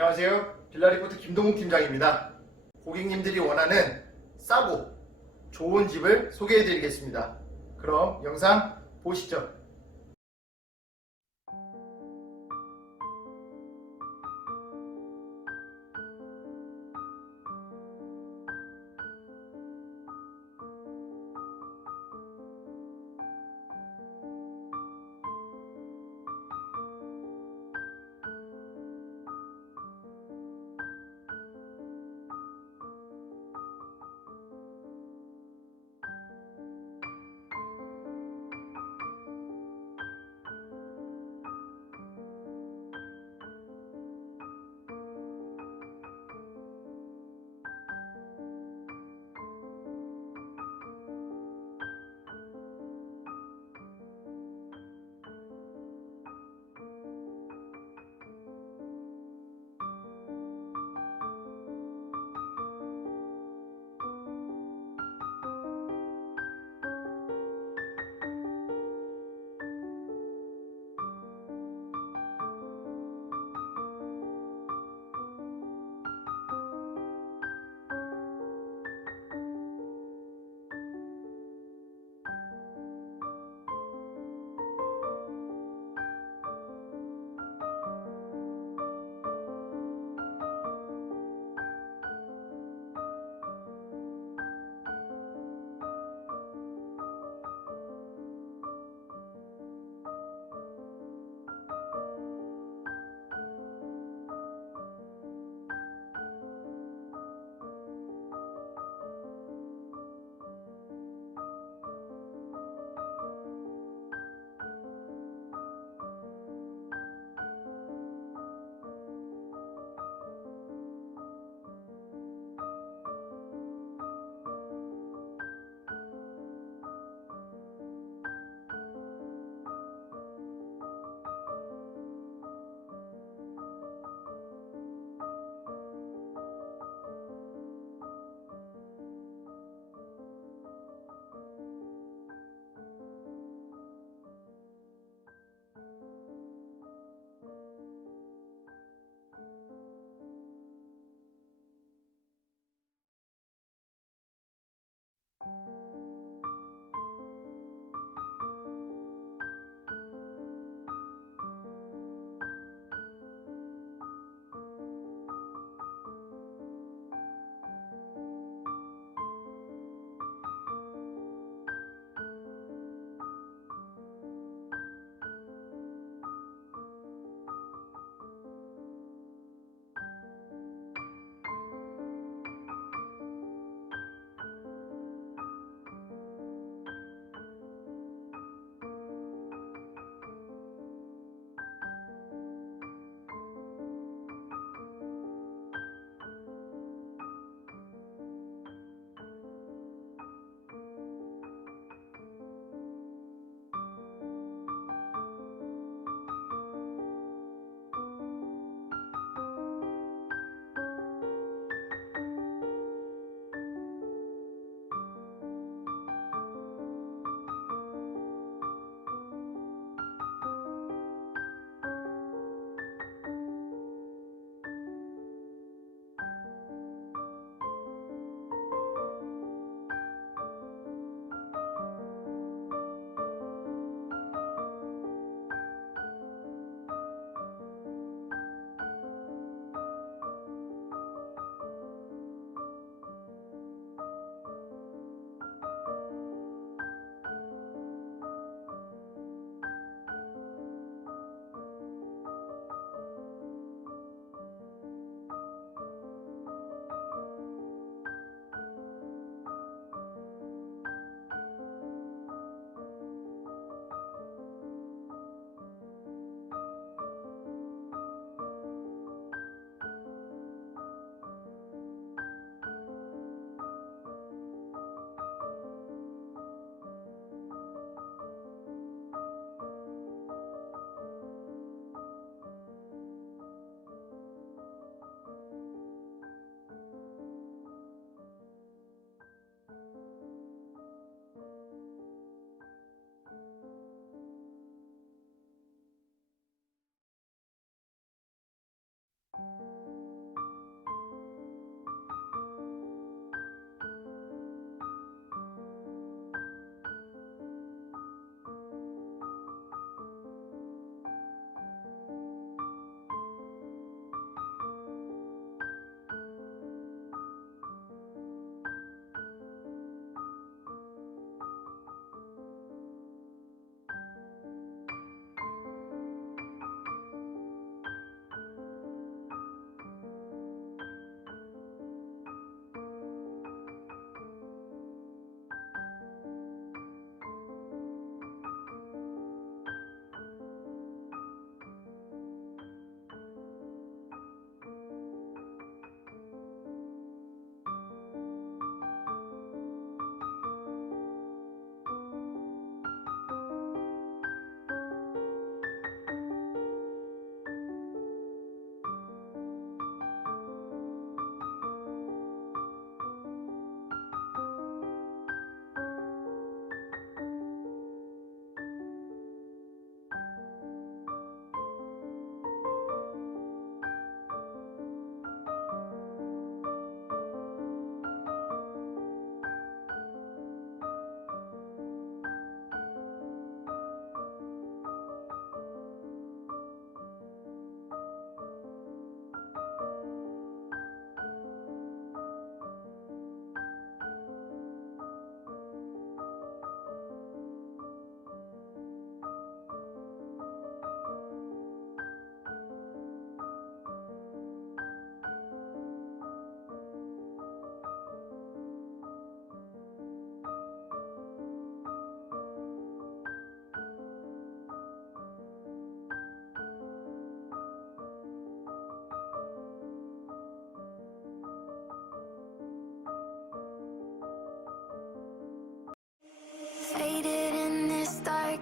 안녕하세요. 빌라리포트 김동욱 팀장입니다. 고객님들이 원하는 싸고 좋은 집을 소개해 드리겠습니다. 그럼 영상 보시죠.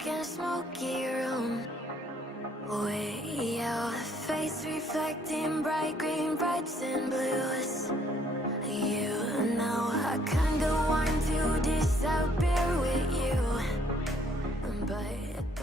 In a smoky room. Way out, face reflecting bright green, brights and blues. You know I kinda want to disappear with you. But